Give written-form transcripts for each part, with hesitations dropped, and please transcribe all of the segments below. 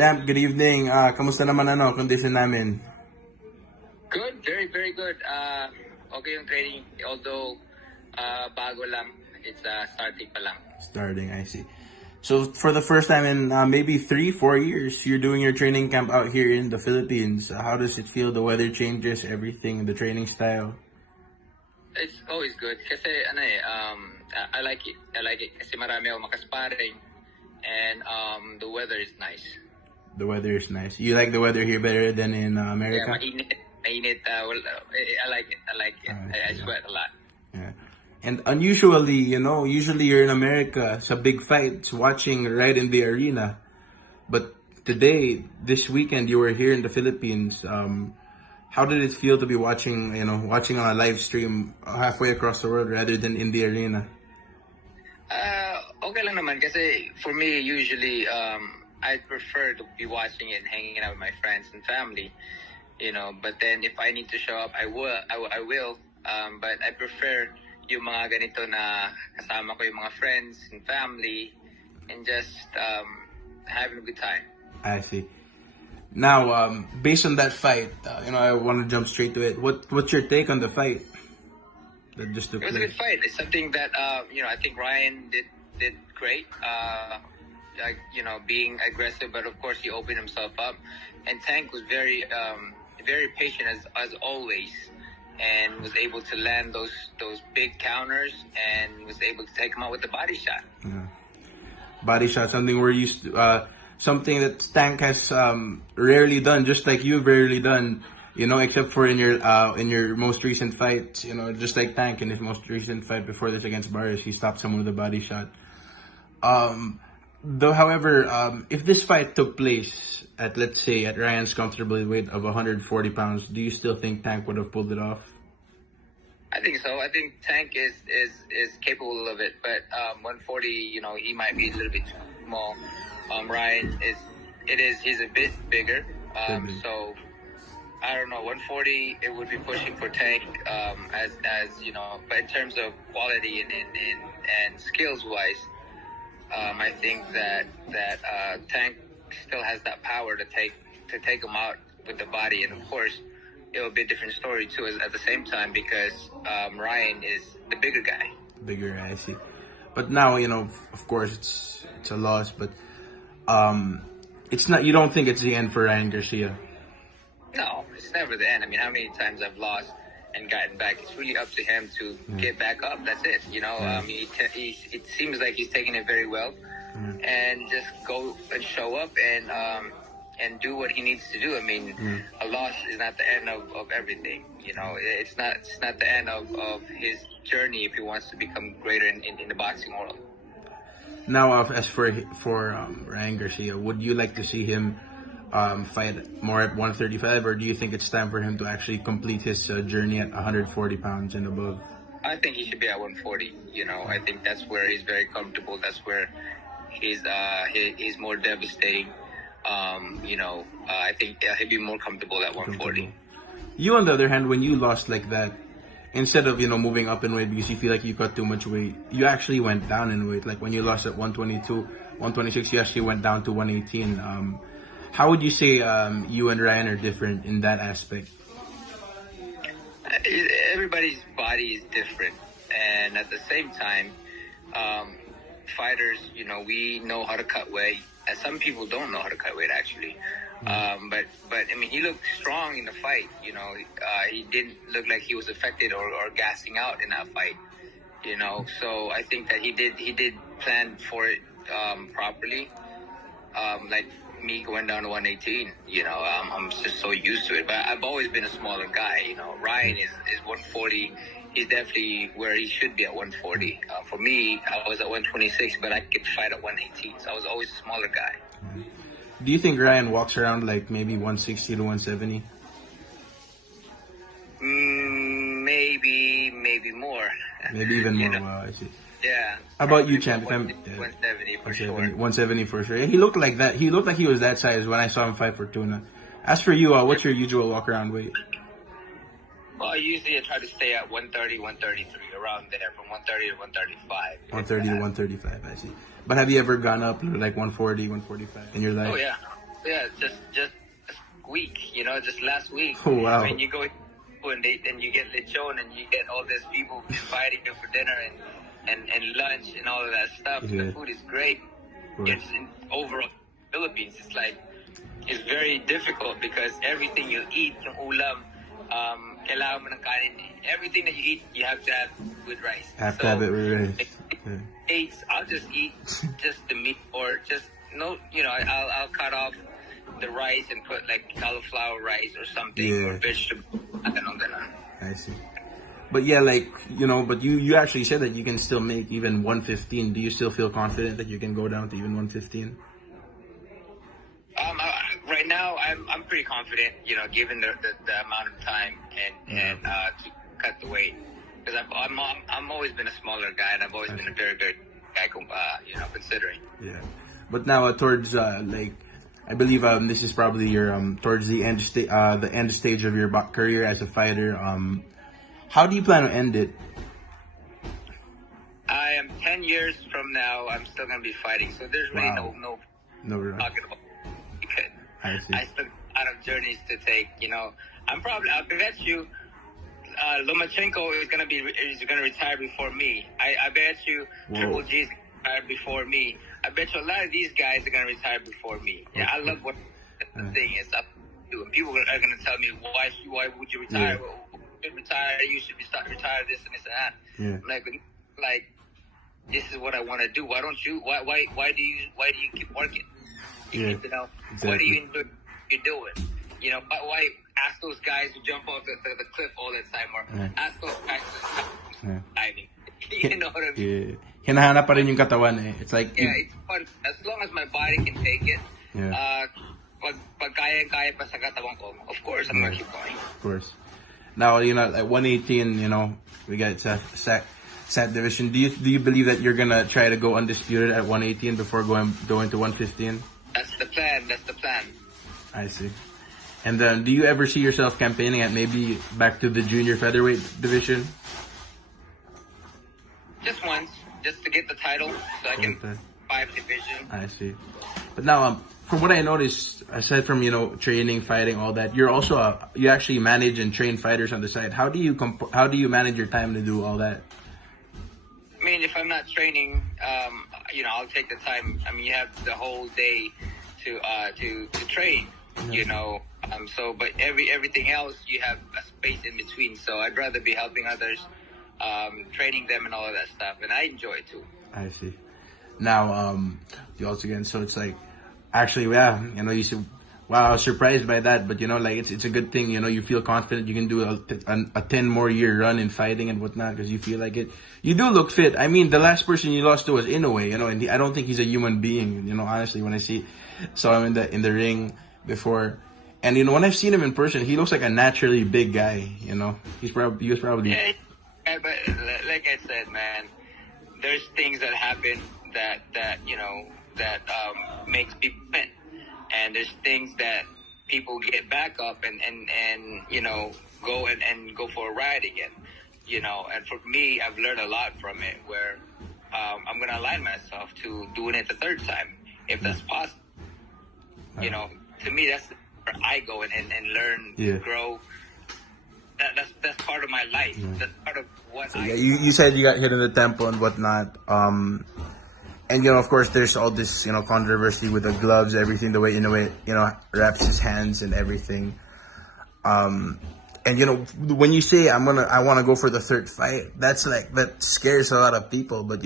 Champ, good evening. Kamusta naman condition namin? Good, very, very good. Okay yung training, although bago lang. It's starting pa lang. Starting, I see. So for the first time in maybe 3-4 years, you're doing your training camp out here in the Philippines. How does it feel? The weather changes, everything, the training style. It's always good kasi I like it. I like it kasi marami ako makasparing and the weather is nice. The weather is nice. You like the weather here better than in America? Yeah, mainit. I like it. I like it. I sweat a lot. Yeah. And unusually, usually you're in America sa big fights watching right in the arena. But today, this weekend, you were here in the Philippines. How did it feel to be watching on a live stream halfway across the world rather than in the arena? Okay lang naman kasi for me, usually, I prefer to be watching it and hanging out with my friends and family. But then if I need to show up, I will. But I prefer yung mga ganito na kasama ko yung mga friends and family and just having a good time. I see. Now, based on that fight, I want to jump straight to it. What's your take on the fight? It was a good fight. It's something that I think Ryan did great. Being aggressive, but of course he opened himself up. And Tank was very patient as always. And was able to land those big counters and was able to take him out with the body shot. Yeah. Body shot, something we're used to, something that Tank has rarely done, just like you've rarely done, except for in your most recent fight, just like Tank in his most recent fight before this against Barrios, he stopped someone with a body shot. However, if this fight took place at, let's say, at Ryan's comfortable weight of 140 pounds, do you still think Tank would have pulled it off? I think so. I think Tank is capable of it, but 140, he might be a little bit too small. Ryan he's a bit bigger. So I don't know. 140, it would be pushing for Tank, as but in terms of quality and skills wise. I think that Tank still has that power to take him out with the body, and of course, it will be a different story too. At the same time, because Ryan is the bigger guy. Bigger, I see. But now, of course, it's a loss. But it's not. You don't think it's the end for Ryan Garcia? No, it's never the end. I mean, how many times I've lost and gotten back? It's really up to him to get back up. That's it. It seems like he's taking it very well, and just go and show up and do what he needs to do. I mean, a loss is not the end of everything. It's not the end of his journey if he wants to become greater in the boxing world. Now, as for Ryan Garcia, would you like to see him fight more at 135, or do you think it's time for him to actually complete his journey at 140 pounds and above? I think he should be at 140. I think that's where he's very comfortable. That's where he's more devastating. I think he'd be more comfortable at 140. You, on the other hand, when you lost like that, instead of moving up in weight because you feel like you got too much weight, you actually went down in weight. Like when you lost at 122, 126, you actually went down to 118. How would you say you and Ryan are different in that aspect? Everybody's body is different, and at the same time, fighters, we know how to cut weight. And some people don't know how to cut weight actually. But I mean, he looked strong in the fight. He didn't look like he was affected or gassing out in that fight. So I think that he did plan for it properly. Like me going down to 118, I'm just so used to it. But I've always been a smaller guy. Ryan is 140. He's definitely where he should be at 140. For me, I was at 126, but I could fight at 118. So I was always a smaller guy. Do you think Ryan walks around like maybe 160 to 170? Maybe more. Maybe even more. Wow, I see. Yeah. How about you, Champ? 170 for sure. 170 for sure. Yeah, he looked like that. He looked like he was that size when I saw him fight for Tuna. As for you, what's your usual walk around weight? Well, usually I try to stay at 130, 133, around there, from 130 to 135. 130 to 135, I see. But have you ever gone up like 140, 145 in your life? Oh, yeah. Yeah, just this week, just last week. Oh wow. When you go and you get lechon and you get all these people inviting you for dinner and lunch and all of that stuff. Yeah. The food is great. It's overall Philippines. It's very difficult because everything you eat, yung ulam, kailangan mo ng kanin. Everything that you eat, you have to have with rice. Have to have it with rice. I'll just eat just the meat or just I'll cut off the rice and put like cauliflower rice or something or vegetable. I see. But yeah, but you actually said that you can still make even 115. Do you still feel confident that you can go down to even 115? Right now, I'm pretty confident, given the amount of time and to cut the weight, because I'm always been a smaller guy and I've always been a very good guy, considering. Yeah, but now towards I believe this is probably your towards the end stage of your career as a fighter. How do you plan to end it? I am 10 years from now. I'm still gonna be fighting, so there's really no talking about. I see. I still have a lot of journeys to take. I bet you Lomachenko is gonna retire before me. I bet you Triple G is gonna retire before me. I bet you a lot of these guys are gonna retire before me. Yeah, I love what the thing is up to. And people are gonna tell me why would you retire? Yeah. Well, you should retire. You should retire this and this and that. Yeah. Like this is what I want to do. Why don't you? Why do you keep working? Yeah. Exactly. What are you doing? Why ask those guys to jump off the cliff all the time, or ask those guys to diving? You know what I mean? Yeah. Hinahanap pa rin yung katawan eh. It's like it's fun as long as my body can take it. Yeah. Pag kaya pa sa katawan ko, of course I'm gonna keep going. Of course. Now at 118, we got SAT division. Do you believe that you're gonna try to go undisputed at 118 before going to 115? That's the plan. I see. And then, do you ever see yourself campaigning at maybe back to the junior featherweight division? Just once, just to get the title, so I can 5 division. I see. But now, from what I noticed, aside from training, fighting, all that, you're also you actually manage and train fighters on the side. How do you manage your time to do all that? I mean, if I'm not training, I'll take the time. I mean, you have the whole day to train, but everything else, you have a space in between. So I'd rather be helping others, training them and all of that stuff. And I enjoy it too. I see. Now, you also again, so it's like, actually, yeah, you said, wow, I was surprised by that, but it's a good thing, you feel confident you can do a 10 more year run in fighting and whatnot because you feel like it. You do look fit. I mean, the last person you lost to was Inoue, and I don't think he's a human being, honestly, when I saw him in the ring before. And when I've seen him in person, he looks like a naturally big guy, he was probably Yeah, but like I said, man, there's things that happen that makes people win. And there's things that people get back up and go and go for a ride again, and for me, I've learned a lot from it where I'm going to align myself to doing it the third time, if that's possible. To me, that's where I go and learn, grow. That's part of my life. That's part of what you said you got hit in the temple and whatnot. And of course, there's all this controversy with the gloves, everything, the way wraps his hands and everything. And when you say I want to go for the third fight, that scares a lot of people. But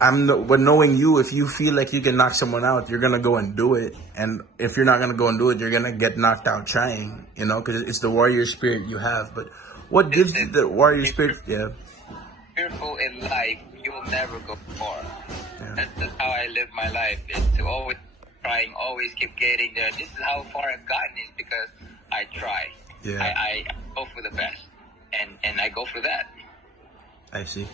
but knowing you, if you feel like you can knock someone out, you're gonna go and do it. And if you're not gonna go and do it, you're gonna get knocked out trying. Because it's the warrior spirit you have. But what gives you the warrior spirit? Yeah. Fearful in life, you will never go far. Yeah. That's how I live my life. Is to always trying, always keep getting there. This is how far I've gotten is because I try. Yeah. I go for the best, and I go for that. I see.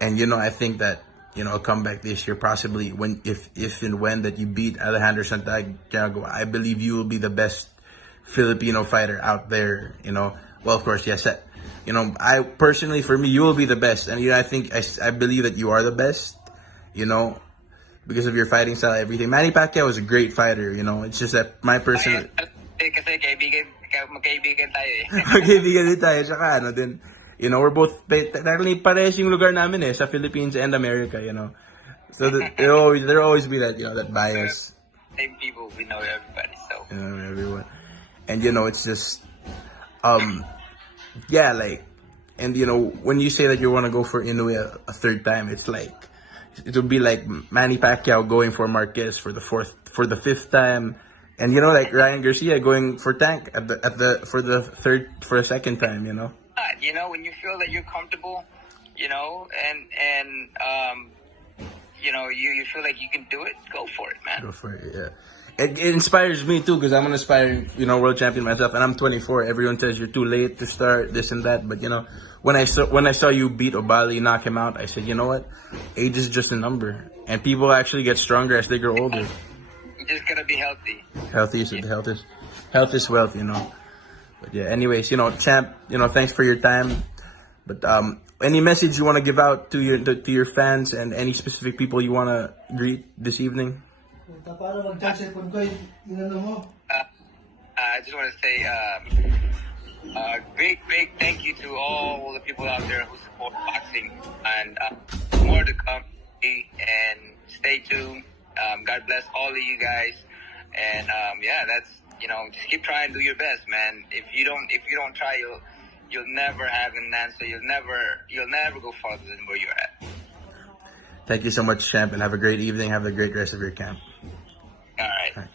And I think that a comeback this year, possibly if and when that you beat Alejandro Santiago, I believe you will be the best Filipino fighter out there. Well, of course, yes. I personally, for me, you will be the best, and I think I believe that you are the best. because of your fighting style, everything. Manny Pacquiao was a great fighter, you know. It's just that my personal... Kasi magkaibigan tayo eh. Magkaibigan din tayo, tsaka ano din, you know, we're both, technically parehas yung lugar namin sa Philippines and America, you know. So there'll always be that, you know, that bias. Same people, we know everybody, so. You know, everyone. And, you know, it's just, yeah, like, and, you know, when you say that you want to go for Inoue a third time, it's like, it would be like Manny Pacquiao going for Marquez for the fifth time. And, you know, like Ryan Garcia going for Tank for the second time, you know? You know, when you feel that you're comfortable, you know, and you know, you feel like you can do it, go for it, man. Go for it, yeah. It inspires me too, because I'm an aspiring, you know, world champion myself, and I'm 24. Everyone says you're too late to start this and that, but you know, when I saw you beat Obali, knock him out, I said, you know what, age is just a number, and people actually get stronger as they grow older. You just gotta be healthy. Health is wealth, you know. But yeah, anyways, you know, champ, you know, thanks for your time. But any message you want to give out to your fans and any specific people you want to greet this evening? I just want to say big thank you to all the people out there who support boxing, and more to come. And stay tuned. God bless all of you guys, and yeah, that's, you know, just keep trying, do your best, man. If you don't try, you'll never have an answer. You'll never go farther than where you're at. Thank you so much, champ, and have a great evening. Have a great rest of your camp. All right.